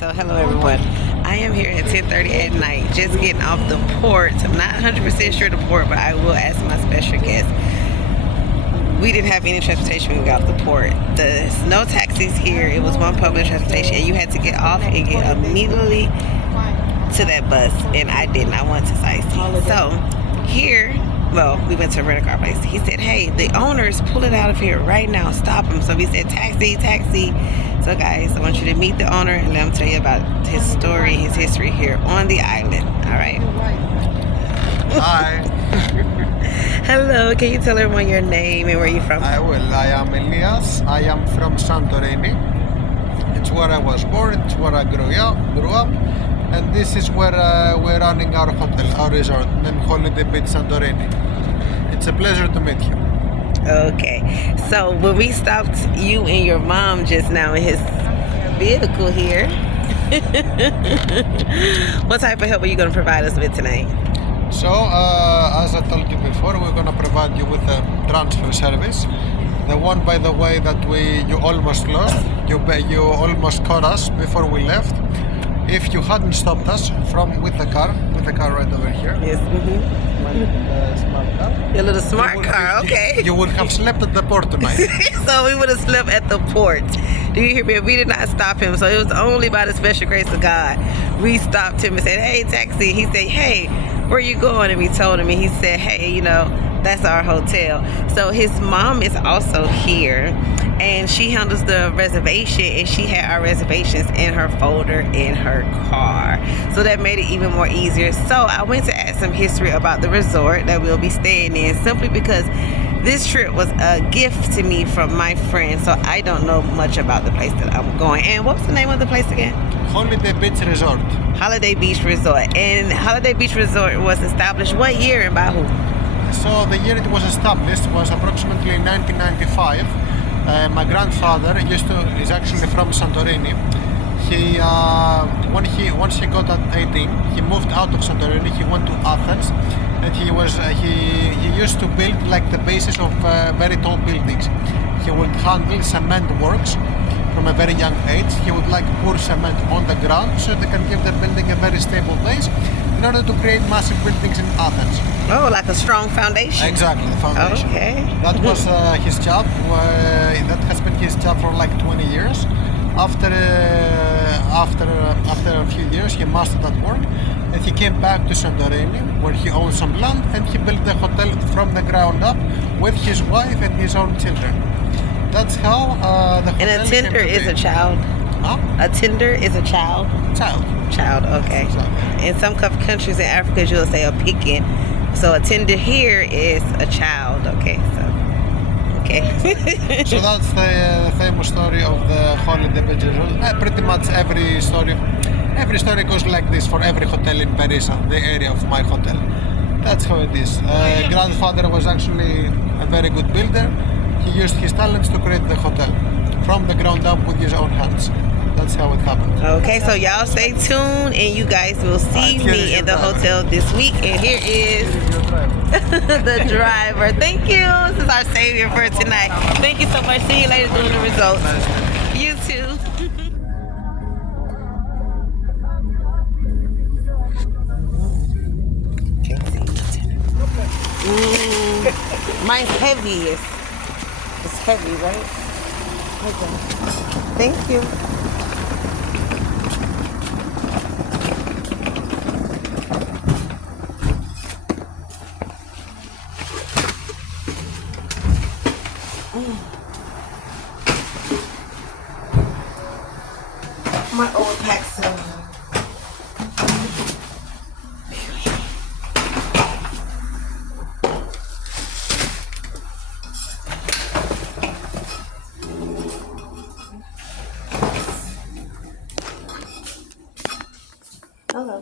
So hello everyone. I am here at 10:30 at night, just getting off the port. I'm not 100% sure the port, but I will ask my special guest. We didn't have any transportation when we got off the port. There's no taxis here. It was one public transportation, and you had to get off and get immediately to that bus, and I didn't. I went to sightsee. So here, well, we went to a rental car place. He said, hey, the owner's pulling out of here right now. Stop him. So we said, taxi, taxi. So guys, I want you to meet the owner and let him tell you about his story, his history here on the island. All right? Hi. Hello. Can you tell everyone your name and where you're from? I will. I am Elias. I am from Santorini. It's where I was born. It's where I grew up. And this is where we're running our hotel, our resort, in Holiday Beach, Santorini. It's a pleasure to meet you. Okay. So when we stopped you and your mom just now in his vehicle here, what type of help are you going to provide us with tonight? So, as I told you before, we're going to provide you with a transfer service. The one, by the way, that you almost lost. You almost caught us before we left. If you hadn't stopped us with the car right over here. Yes. Smart car. Your little smart car, okay. You would have slept at the port tonight. So we would have slept at the port. Do you hear me? We did not stop him. So it was only by the special grace of God. We stopped him and said, hey, taxi. He said, hey, where are you going? And we told him, and he said, hey, that's our hotel. So his mom is also here, and she handles the reservation, and she had our reservations in her folder in her car. So that made it even more easier. So I went to ask some history about the resort that we'll be staying in, simply because this trip was a gift to me from my friend. So I don't know much about the place that I'm going. And what's the name of the place again? Holiday Beach Resort. Holiday Beach Resort. And Holiday Beach Resort was established what year and by who? So the year it was established was approximately 1995. My grandfather is actually from Santorini. Once he got at 18, he moved out of Santorini. He went to Athens, and he used to build like the basis of very tall buildings. He would handle cement works from a very young age. He would pour cement on the ground so they can give the building a very stable base in order to create massive buildings in Athens. Oh, like a strong foundation. Exactly, the foundation. Okay. That was his job. That has been his job for like 20 years. After a few years, he mastered that work, and he came back to Santorini, where he owned some land, and he built the hotel from the ground up with his wife and his own children. That's how the hotel. And a tender is a child. Huh? A tender is a child. Child. Okay. Exactly. In some countries in Africa, you'll say a pekin. So a tender here is a child. Okay. So that's the famous story of the Holiday Beach Resort. Pretty much every story goes like this for every hotel in Paris, the area of my hotel. That's how it is. Grandfather was actually a very good builder. He used his talents to create the hotel from the ground up with his own hands. That's how it happened. Okay, so y'all stay tuned, and you guys will see me in the hotel this week. And here is the driver. Thank you. This is our savior for tonight. Thank you so much. See you later doing the results. You too. Mine's heavy. It's heavy, right? Okay. Thank you. My old pack silver. Hello.